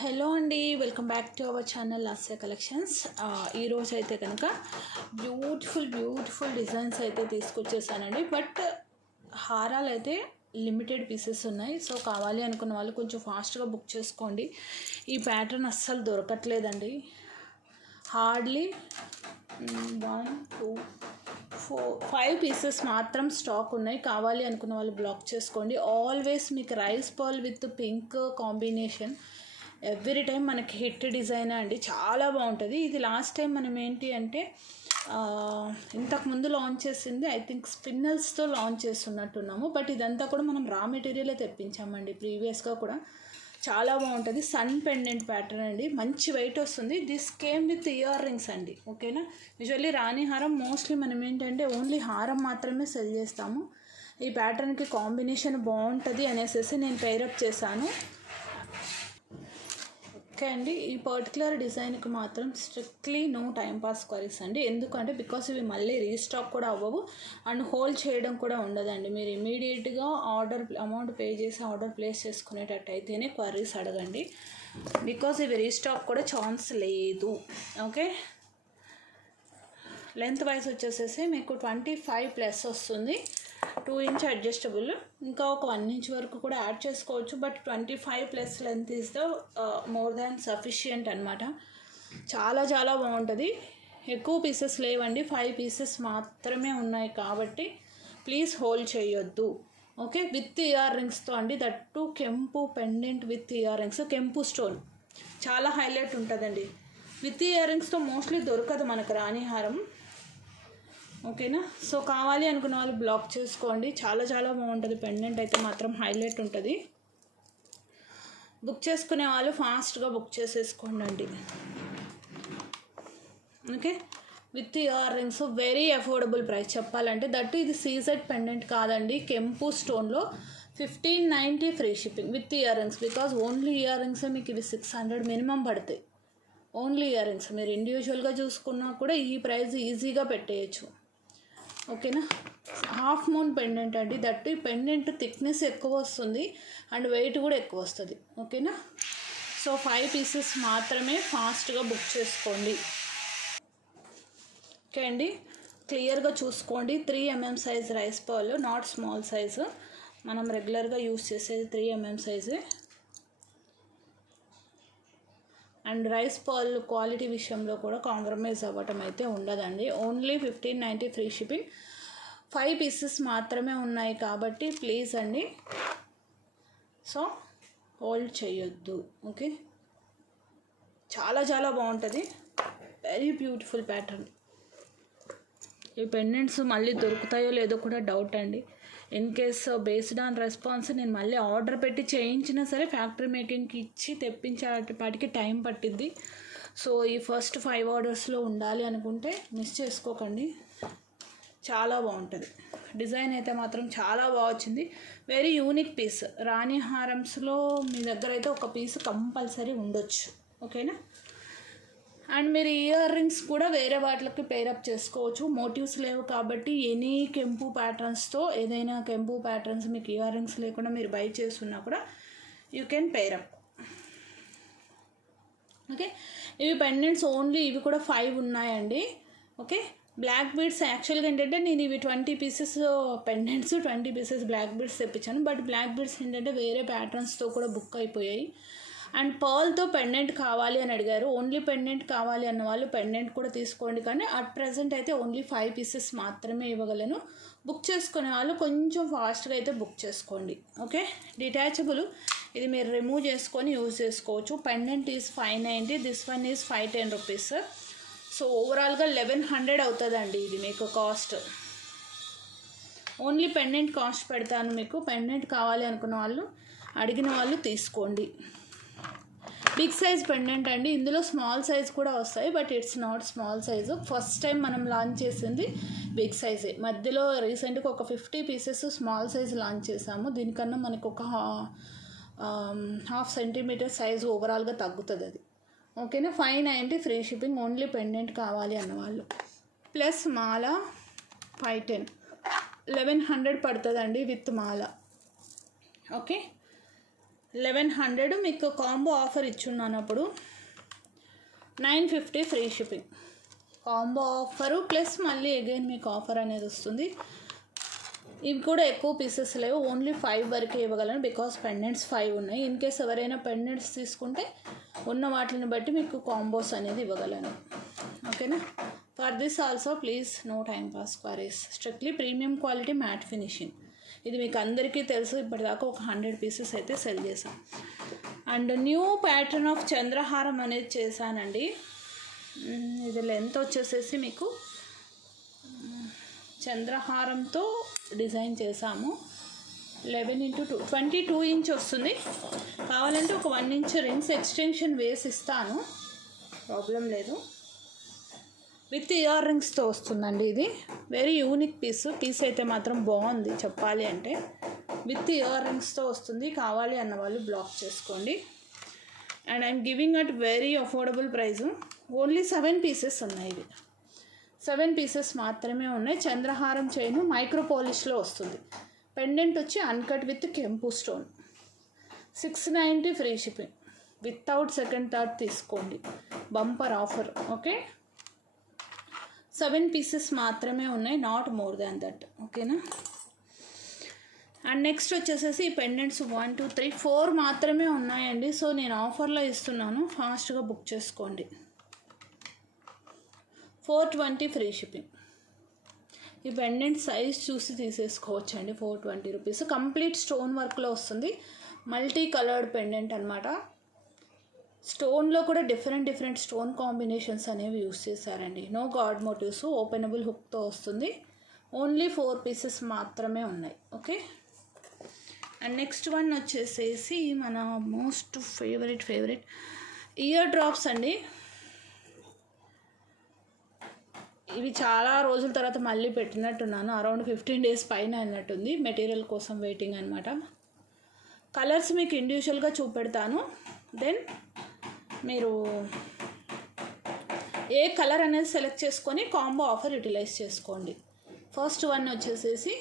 Hello అండి, welcome back to our channel Lasya collections. ఈరోజు అయితే కనుక బ్యూటిఫుల్ డిజైన్స్ అయితే తీసుకొచ్చేసానండి. బట్ హారాలు అయితే లిమిటెడ్ పీసెస్ ఉన్నాయి. సో కావాలి అనుకున్న వాళ్ళు కొంచెం ఫాస్ట్గా బుక్ చేసుకోండి. ఈ ప్యాటర్న్ అస్సలు దొరకట్లేదండి. హార్డ్లీ 1 2 4 5 పీసెస్ మాత్రం స్టాక్ ఉన్నాయి. కావాలి అనుకున్న వాళ్ళు బ్లాక్ చేసుకోండి. ఆల్వేస్ మీకు rice pearl with pink combination every time మనకి హిట్ డిజైన్ అండి, చాలా బాగుంటుంది. ఇది లాస్ట్ టైం మనం ఏంటి అంటే ఇంతకుముందు లాంచ్ చేసింది ఐ థింక్ స్పిన్నల్స్తో లాంచ్ చేస్తున్నట్టున్నాము. బట్ ఇదంతా కూడా మనం రా మెటీరియలే తెప్పించామండి. ప్రీవియస్గా కూడా చాలా బాగుంటుంది. సన్ పెండెంట్ ప్యాటర్న్ అండి, మంచి వెయిట్ వస్తుంది. This came with ear rings అండి. ఓకేనా, యూజువల్లీ రాణి హారం మోస్ట్లీ మనం ఏంటంటే ఓన్లీ హారం మాత్రమే సెల్ చేస్తాము. ఈ ప్యాటర్న్కి కాంబినేషన్ బాగుంటుంది అనేసి నేను పేరప్ చేశాను. ఓకే అండి, ఈ పర్టికులర్ డిజైన్కి మాత్రం strictly no time pass queries అండి. ఎందుకంటే బికాస్ ఇవి మళ్ళీ రీస్టాక్ కూడా అవ్వవు అండ్ హోల్డ్ చేయడం కూడా ఉండదండి. మీరు ఇమీడియట్గా అమౌంట్ పే చేసి ఆర్డర్ ప్లేస్ చేసుకునేటట్టు అయితేనే క్వరీస్ అడగండి. బికాస్ ఇవి రీస్టాక్ కూడా ఛాన్స్ లేదు. ఓకే, లెంత్ వైజ్ వచ్చేసేసి మీకు 25+ వస్తుంది. 2 ఇంచ్ అడ్జస్టబుల్, ఇంకా ఒక 1 ఇంచ్ వరకు కూడా యాడ్ చేసుకోవచ్చు. But 25+ length is the more than sufficient అనమాట. చాలా బాగుంటుంది. ఎక్కువ పీసెస్ లేవండి, 5 పీసెస్ మాత్రమే ఉన్నాయి కాబట్టి ప్లీజ్ హోల్డ్ చేయొద్దు. ఓకే, విత్ ఇయర్ రింగ్స్తో అండి, దట్టు కెంపు పెండెంట్ విత్ ఇయర్ రింగ్స్. కెంపు స్టోన్ చాలా హైలైట్ ఉంటుందండి. విత్ ఇయర్ రింగ్స్తో మోస్ట్లీ దొరకదు మనకు రాణి హారం. ఓకేనా, సో కావాలి అనుకున్న వాళ్ళు బ్లాక్ చేసుకోండి. చాలా బాగుంటుంది. పెండెంట్ అయితే మాత్రం హైలైట్ ఉంటుంది. బుక్ చేసుకునే వాళ్ళు ఫాస్ట్గా బుక్ చేసేసుకోండి అండి. Okay, with ear rings very affordable price చెప్పాలంటే. దట్టు ఇది సీజెడ్ పెండెంట్ కాదండి, కెంపు స్టోన్లో 1590 free shipping with ear rings. Because only ear rings మీకు ఇవి 600 మినిమం పడతాయి. ఓన్లీ ఇయర్ రింగ్స్ మీరు ఇండివిజువల్గా చూసుకున్నా కూడా ఈ ప్రైస్ ఈజీగా పెట్టేయచ్చు. ఓకేనా, హాఫ్ మూన్ పెండెంట్ అండి. దట్టు ఈ పెండెంట్ థిక్నెస్ ఎక్కువ వస్తుంది అండ్ వెయిట్ కూడా ఎక్కువ వస్తుంది. ఓకేనా, సో 5 పీసెస్ మాత్రమే, ఫాస్ట్గా బుక్ చేసుకోండి. ఓకే అండి, క్లియర్గా చూసుకోండి. 3 mm size rice pearl, not small size. మనం రెగ్యులర్గా యూస్ చేసేది 3 mm సైజే. అండ్ రైస్ పర్ల్ క్వాలిటీ విషయంలో కూడా కాంప్రమైజ్ అవ్వటం అయితే ఉండదండి. Only 1590 free shipping. 5 పీసెస్ మాత్రమే ఉన్నాయి కాబట్టి ప్లీజ్ అండి, సో హోల్డ్ చేయొద్దు. ఓకే, చాలా బాగుంటుంది. Very beautiful pattern. ఈ పెండెంట్స్ మళ్ళీ దొరుకుతాయో లేదో కూడా డౌట్ అండి. In case based on response నేను మళ్ళీ ఆర్డర్ పెట్టి చేయించినా సరే ఫ్యాక్టరీ మేకింగ్కి ఇచ్చి తెప్పించేపాటికి టైం పట్టిద్ది. సో ఈ ఫస్ట్ 5 ఆర్డర్స్లో ఉండాలి అనుకుంటే మిస్ చేసుకోకండి. చాలా బాగుంటుంది. డిజైన్ అయితే మాత్రం చాలా బాగా వచ్చింది. Very unique piece. రాణి హారమ్స్లో మీ దగ్గర అయితే ఒక పీస్ కంపల్సరీ ఉండొచ్చు. ఓకేనా, అండ్ మీరు ఇయర్ రింగ్స్ కూడా వేరే వాటికి పేరప్ చేసుకోవచ్చు. మోటివ్స్ లేవు కాబట్టి ఎనీ కెంపు ప్యాటర్న్స్తో, ఏదైనా కెంపు ప్యాటర్న్స్ మీకు ఇయర్ రింగ్స్ లేకుండా మీరు బై చేస్తున్నా కూడా యూ కెన్ పేరప్. ఓకే, ఇవి పెండెంట్స్ ఓన్లీ, ఇవి కూడా 5 ఉన్నాయండి. ఓకే, బ్లాక్ బీడ్స్ యాక్చువల్గా ఏంటంటే నేను ఇవి 20 pieces pendants, 20 pieces black beads తెప్పించాను. బట్ బ్లాక్ బీడ్స్ ఏంటంటే వేరే ప్యాటర్న్స్తో కూడా బుక్ అయిపోయాయి. అండ్ పర్ల్తో పెండెంట్ కావాలి అని అడిగారు. ఓన్లీ పెండెంట్ కావాలి అన్న వాళ్ళు పెండెంట్ కూడా తీసుకోండి. కానీ అట్ ప్రజెంట్ అయితే ఓన్లీ 5 పీసెస్ మాత్రమే ఇవ్వగలను. బుక్ చేసుకునే వాళ్ళు కొంచెం ఫాస్ట్గా అయితే బుక్ చేసుకోండి. ఓకే, డిటాచబుల్, ఇది మీరు రిమూవ్ చేసుకొని యూజ్ చేసుకోవచ్చు. Pendant is 590, this one is 510 rupees. So ఓవరాల్గా 1100 అవుతుందండి ఇది మీకు కాస్ట్. ఓన్లీ పెండెంట్ కాస్ట్ పెడతాను మీకు. పెండెంట్ కావాలి అనుకున్న వాళ్ళు, అడిగిన వాళ్ళు తీసుకోండి. బిగ్ సైజ్ పెండెంట్ అండి. ఇందులో స్మాల్ సైజ్ కూడా వస్తాయి, but it's not small size. First time మనం లాంచ్ చేసింది బిగ్ సైజే. మధ్యలో రీసెంట్గా ఒక 50 పీసెస్ స్మాల్ సైజ్ లాంచ్ చేసాము. దీనికన్నా మనకు ఒక 1/2 సెంటీమీటర్ సైజు ఓవరాల్గా తగ్గుతుంది అది. ఓకేనా, 590 ఫ్రీ షిప్పింగ్. ఓన్లీ పెండెంట్ కావాలి అన్నవాళ్ళు. ప్లస్ మాల 510, 1100 పడుతుందండి విత్ మాల. ఓకే, 1100 మీకు కాంబో ఆఫర్ ఇచ్చున్నాను అప్పుడు. 950 free shipping. Combo offer plus మళ్ళీ అగైన్ మీకు ఆఫర్ అనేది వస్తుంది. ఇవి కూడా ఎక్కువ పీసెస్ లేవు, ఓన్లీ 5 వరకే ఇవ్వగలను బికాస్ పెండెంట్స్ 5 ఉన్నాయి. ఇన్ కేస్ ఎవరైనా పెండెంట్స్ తీసుకుంటే ఉన్న వాటిని బట్టి మీకు కాంబోస్ అనేది ఇవ్వగలను. ఓకేనా. For this also please no time pass queries. Strictly premium quality matte finishing. ఇది మీకు అందరికీ తెలుసు, ఇప్పటిదాకా ఒక 100 పీసెస్ అయితే సెల్ చేశాం. అండ్ న్యూ ప్యాటర్న్ ఆఫ్ చంద్రహారం అనేది చేశానండి. ఇది లెంత్ వచ్చేసేసి మీకు చంద్రహారంతో డిజైన్ చేసాము. 11x2 22 ఇంచ్ వస్తుంది. కావాలంటే ఒక 1 ఇంచ్ రింగ్స్ ఎక్స్టెన్షన్ వేసి ఇస్తాను, ప్రాబ్లం లేదు. విత్ ఇయర్ రింగ్స్తో వస్తుందండి. ఇది వెరీ యూనిక్ పీస్ అయితే మాత్రం బాగుంది చెప్పాలి అంటే. విత్ ఇయర్ రింగ్స్తో వస్తుంది. కావాలి అన్న వాళ్ళు బ్లాక్ చేసుకోండి. And I'm giving at very affordable price. Only 7 pieces ఉన్నాయి. ఇవి 7 పీసెస్ మాత్రమే ఉన్నాయి. చంద్రహారం చైన్ మైక్రో పాలిష్లో వస్తుంది. పెండెంట్ వచ్చి అన్కట్ విత్ కెంపు stone. 690 free shipping. Without second thought తీసుకోండి, బంపర్ ఆఫర్. ఓకే, 7 పీసెస్ మాత్రమే ఉన్నాయి, నాట్ మోర్ దాన్ దట్. ఓకేనా. అండ్ నెక్స్ట్ వచ్చేసేసి ఈ పెండెంట్స్ 1 2 3 4 మాత్రమే ఉన్నాయండి. సో నేను ఆఫర్లో ఇస్తున్నాను, ఫాస్ట్గా బుక్ చేసుకోండి. 420 ఫ్రీ షిప్పింగ్. ఈ పెండెంట్ సైజ్ చూసి తీసేసుకోవచ్చు అండి. 420 రూపీస్. కంప్లీట్ స్టోన్ వర్క్లో వస్తుంది. మల్టీ కలర్డ్ పెండెంట్ అనమాట. స్టోన్లో కూడా డిఫరెంట్ స్టోన్ కాంబినేషన్స్ అనేవి యూస్ చేశారండి. నో గాడ్ మోటివ్స్, ఓపెనబుల్ హుక్తో వస్తుంది. ఓన్లీ 4 పీసెస్ మాత్రమే ఉన్నాయి. ఓకే. అండ్ నెక్స్ట్ వన్ వచ్చేసేసి మన మోస్ట్ ఫేవరెట్ ఇయర్ డ్రాప్స్ అండి. ఇవి చాలా రోజుల తర్వాత మళ్ళీ పెట్టినట్టున్నాను. అరౌండ్ 15 డేస్ పైన అయినట్టుంది. మెటీరియల్ కోసం వెయిటింగ్ అనమాట. కలర్స్ మీకు ఇండివిజువల్గా చూపెడతాను. దెన్ మీరు ఏ కలర్ అనేది సెలెక్ట్ చేసుకొని కాంబో ఆఫర్ యూటిలైజ్ చేసుకోండి. ఫస్ట్ వన్ వచ్చేసేసి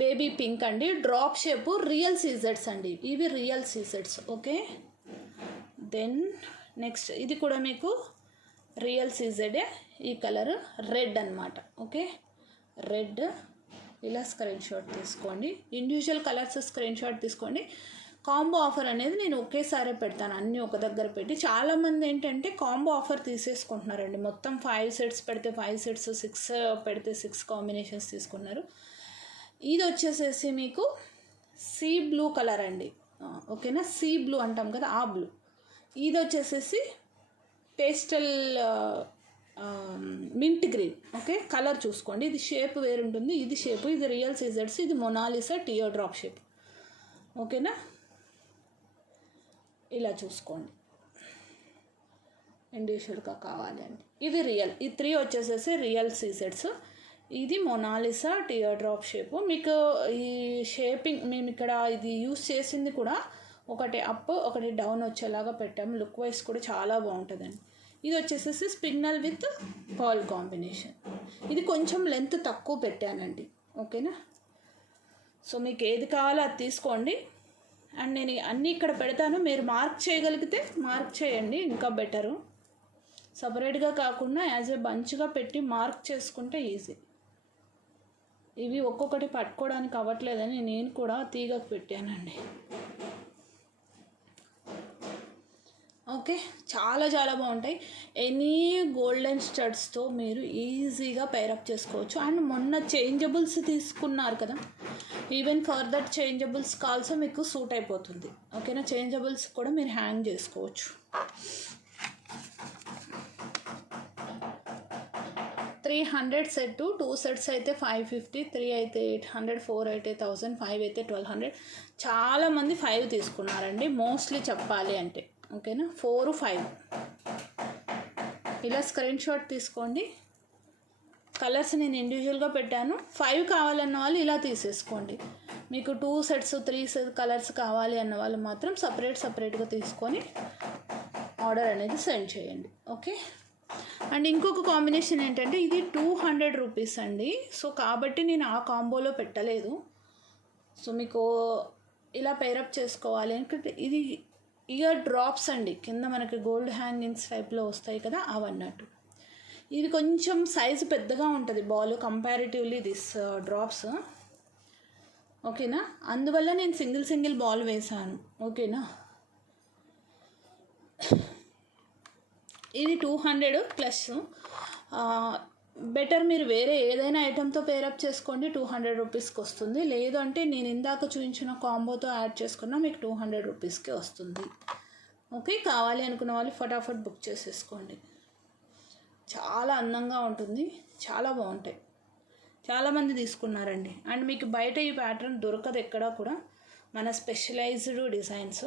బేబీ పింక్ అండి. డ్రాప్ షేపు రియల్ సీజెడ్స్ అండి. ఇవి రియల్ సీజెడ్స్. ఓకే. దెన్ నెక్స్ట్ ఇది కూడా మీకు రియల్ సీజెడే. ఈ కలర్ రెడ్ అనమాట. Okay, red. ఇలా స్క్రీన్ షాట్ తీసుకోండి. ఇండివిజువల్ కలర్స్ స్క్రీన్ షాట్ తీసుకోండి. కాంబో ఆఫర్ అనేది నేను ఒకేసారి పెడతాను, అన్నీ ఒక దగ్గర పెట్టి. చాలామంది ఏంటంటే కాంబో ఆఫర్ తీసేసుకుంటున్నారండి. మొత్తం 5 సెట్స్ పెడితే 5 సెట్స్, 6 పెడితే 6 కాంబినేషన్స్ తీసుకున్నారు. ఇది వచ్చేసేసి మీకు సీ బ్లూ కలర్ అండి. ఓకేనా, సీ బ్లూ అంటాం కదా, ఆ బ్లూ. ఇది వచ్చేసేసి pastel mint green. Okay, colour చూసుకోండి. ఇది షేప్ వేరుంటుంది, ఇది షేపు. ఇది రియల్ సీజర్స్, ఇది మొనాలిసా టియర్ డ్రాప్ షేప్. ఓకేనా, ఇలా చూసుకోండి ఇండివిజువల్గా కావాలి అంటే. ఇది రియల్. ఈ 3 వచ్చేసేసి రియల్ సీజెడ్స్. ఇది మొనాలిసా టియర్ డ్రాప్ షేపు. మీకు ఈ షేపింగ్ మేము ఇక్కడ ఇది యూస్ చేసింది కూడా ఒకటి అప్ ఒకటి డౌన్ వచ్చేలాగా పెట్టాము. లుక్ వైజ్ కూడా చాలా బాగుంటుందండి. ఇది వచ్చేసేసి స్పిన్నల్ విత్ పర్ల్ కాంబినేషన్. ఇది కొంచెం లెంత్ తక్కువ పెట్టానండి. ఓకేనా, సో మీకు ఏది కావాలో అది తీసుకోండి. అండ్ నేను అన్నీ ఇక్కడ పెడతాను, మీరు మార్క్ చేయగలిగితే మార్క్ చేయండి, ఇంకా బెటరు. సపరేట్గా కాకుండా యాజ్ ఏ బంచ్గా పెట్టి మార్క్ చేసుకుంటే ఈజీ. ఇవి ఒక్కొక్కటి పట్టుకోవడానికి అవ్వట్లేదని నేను కూడా తీగకు పెట్టానండి. ఓకే, చాలా బాగుంటాయి. ఎనీ గోల్డెన్ స్టడ్స్తో మీరు ఈజీగా పేరప్ చేసుకోవచ్చు. అండ్ మొన్న చేంజబుల్స్ తీసుకున్నారు కదా, even for that changeables also మీకు సూట్ అయిపోతుంది. ఓకేనా, చేంజబుల్స్ కూడా మీరు హ్యాంగ్ చేసుకోవచ్చు. 300 సెట్. 2 సెట్స్ అయితే 550, 3 అయితే 800, 4 అయితే 1000, 5 అయితే 1200. చాలామంది 5 తీసుకున్నారండి మోస్ట్లీ చెప్పాలి అంటే. ఓకేనా, 4 5 ఇలా స్క్రీన్ షాట్ తీసుకోండి. కలర్స్ నేను ఇండివిజువల్గా పెట్టాను. 5 కావాలన్న వాళ్ళు ఇలా తీసేసుకోండి. మీకు 2 సెట్స్ 3 కలర్స్ కావాలి అన్న వాళ్ళు మాత్రం సపరేట్గా తీసుకొని ఆర్డర్ అనేది సెండ్ చేయండి. ఓకే, అండ్ ఇంకొక కాంబినేషన్ ఏంటంటే ఇది 200 రూపీస్ అండి. సో కాబట్టి నేను ఆ కాంబోలో పెట్టలేదు. సో మీకు ఇలా పేరప్ చేసుకోవాలి అంటే ఇది ఇయర్ డ్రాప్స్ అండి, కింద మనకి గోల్డ్ హ్యాంగింగ్స్ టైప్లో వస్తాయి కదా అవన్నట్టు. ఇది కొంచెం సైజు పెద్దగా ఉంటుంది బాల్ కంపారిటివ్లీ దిస్ డ్రాప్స్. ఓకేనా, అందువల్ల నేను సింగిల్ బాల్ వేసాను. ఓకేనా, ఇది 200 ప్లస్. బెటర్ మీరు వేరే ఏదైనా ఐటెంతో పేరప్ చేసుకోండి, 200 రూపీస్కి వస్తుంది. లేదు అంటే నేను ఇందాక చూపించిన కాంబోతో యాడ్ చేసుకున్నా మీకు 200 రూపీస్కే వస్తుంది. ఓకే, కావాలి అనుకున్న వాళ్ళు ఫటాఫట్ బుక్ చేసేసుకోండి. చాలా అందంగా ఉంటుంది, చాలా బాగుంటాయి, చాలామంది తీసుకున్నారండి. అండ్ మీకు బయట ఈ ప్యాటర్న్ దొరకదు ఎక్కడా కూడా, మన స్పెషలైజ్డ్ డిజైన్స్.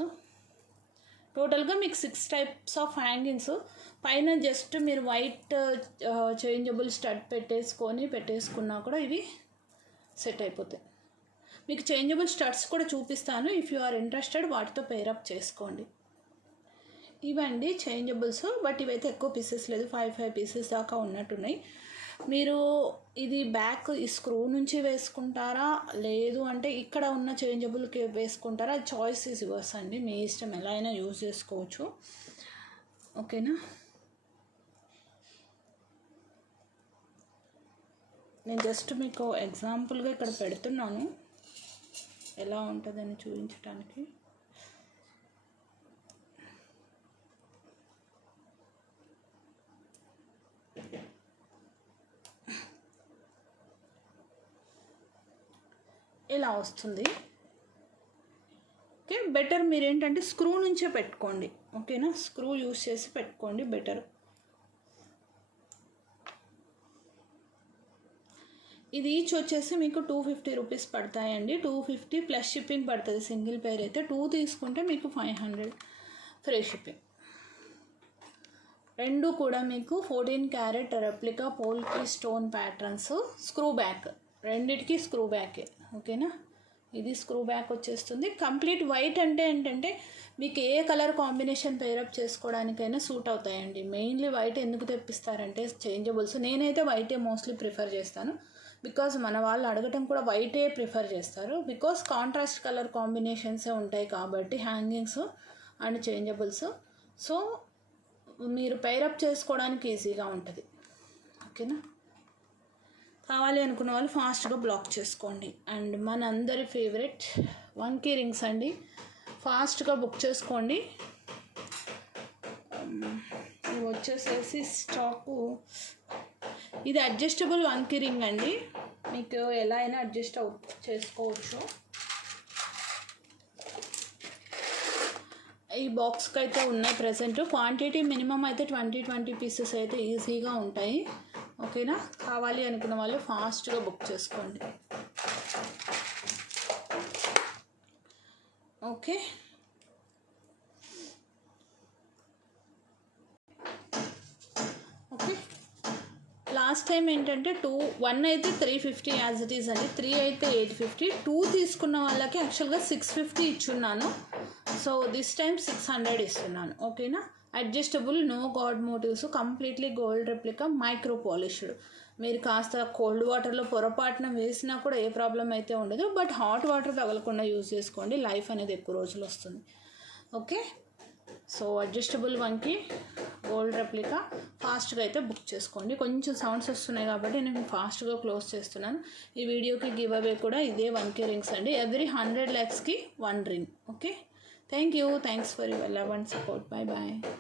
టోటల్గా మీకు 6 టైప్స్ ఆఫ్ హ్యాంగింగ్స్. పైన జస్ట్ మీరు వైట్ చేంజబుల్ స్టడ్ పెట్టేసుకున్నా కూడా ఇవి సెట్ అయిపోతాయి. మీకు చేంజబుల్ స్టడ్స్ కూడా చూపిస్తాను, ఇఫ్ యు ఆర్ ఇంట్రెస్టెడ్ వాటితో పేరప్ చేసుకోండి. ఇవండి చేంజబుల్స్, బట్ ఇవైతే ఎక్కువ పీసెస్ లేదు, 5 పీసెస్ దాకా ఉన్నట్టున్నాయి. మీరు ఇది బ్యాక్ ఈ స్క్రూ నుంచి వేసుకుంటారా, లేదు అంటే ఇక్కడ ఉన్న చేంజబుల్కి వేసుకుంటారా, చాయిస్ ఈజ్ యువర్స్ అండి, మీ ఇష్టం, ఎలా అయినా యూజ్ చేసుకోవచ్చు. ఓకేనా, నేను జస్ట్ మీకు ఎగ్జాంపుల్గా ఇక్కడ పెడుతున్నాను ఎలా ఉంటుందని చూపించడానికి. ఇలా వస్తుంది. ఓకే, బెటర్ మీరు ఏంటంటే స్క్రూ నుంచే పెట్టుకోండి. ఓకేనా, స్క్రూ యూస్ చేసి పెట్టుకోండి బెటర్. ఇది ఈచ్ వచ్చేసి మీకు 250 రూపీస్ పడతాయండి. 250 ప్లస్ షిప్పింగ్ పడుతుంది. సింగిల్ పేర్ అయితే 2 తీసుకుంటే మీకు 500 ఫ్రీ షిప్పింగ్. రెండు కూడా మీకు 14 carat replica polki stone patterns, screw back, రెండిటికి స్క్రూ బ్యాకే. ఓకేనా, ఇది స్క్రూ బ్యాక్ వచ్చేస్తుంది. కంప్లీట్ వైట్ అంటే ఏంటంటే మీకు ఏ కలర్ కాంబినేషన్ పేరప్ చేసుకోవడానికైనా సూట్ అవుతాయండి. మెయిన్లీ వైట్ ఎందుకు తెప్పిస్తారంటే చేంజబుల్స్. నేనైతే వైటే మోస్ట్లీ ప్రిఫర్ చేస్తాను, బికాజ్ మన వాళ్ళు అడగటం కూడా వైటే ప్రిఫర్ చేస్తారు. బికాజ్ కాంట్రాస్ట్ కలర్ కాంబినేషన్సే ఉంటాయి కాబట్టి హ్యాంగింగ్స్ అండ్ చేంజబుల్స్. సో మీరు పేరప్ చేసుకోవడానికి ఈజీగా ఉంటుంది. ఓకేనా, కావాలి అనుకున్న వాళ్ళు ఫాస్ట్గా బ్లాక్ చేసుకోండి. అండ్ మన అందరి ఫేవరెట్ వంకీ రింగ్స్ అండి, ఫాస్ట్గా బుక్ చేసుకోండి. ఇవి వచ్చేసేసి స్టాకు, ఇది అడ్జస్టబుల్ వంకీ రింగ్ అండి, మీకు ఎలా అయినా అడ్జస్ట్ చేసుకోవచ్చు. ఈ బాక్స్కి అయితే ఉన్నాయి ప్రజెంట్. క్వాంటిటీ మినిమం అయితే 20 పీసెస్ అయితే ఈజీగా ఉంటాయి. ఓకేనా, కావాలి అనుకున్న వాళ్ళు ఫాస్ట్గా బుక్ చేసుకోండి. ఓకే, ఓకే, లాస్ట్ టైం ఏంటంటే 1 అయితే 350 యాజ్ ఇట్ ఈజ్ అండి, 3 అయితే 850, 2 తీసుకున్న వాళ్ళకి యాక్చువల్గా 650 ఇచ్చున్నాను. సో దిస్ టైం 600 ఇస్తున్నాను. ఓకేనా, adjustable, no god motives, completely gold replica, micro polished. మీరు కాస్త కోల్డ్ వాటర్లో పొరపాటున వేసినా కూడా ఏ ప్రాబ్లం అయితే ఉండదు, బట్ హాట్ వాటర్ తగలకుండా యూజ్ చేసుకోండి, లైఫ్ అనేది ఎక్కువ రోజులు వస్తుంది. Okay, so adjustable vanki gold replica ఫాస్ట్గా అయితే బుక్ చేసుకోండి. కొంచెం సౌండ్స్ వస్తున్నాయి కాబట్టి నేను ఫాస్ట్గా క్లోజ్ చేస్తున్నాను. ఈ వీడియోకి గివ్ అవే కూడా ఇదే వంకీ రింగ్స్ అండి, ఎవ్రీ 100 lakhsకి 1 ring. Okay, thank you, thanks for your love and support. Bye bye.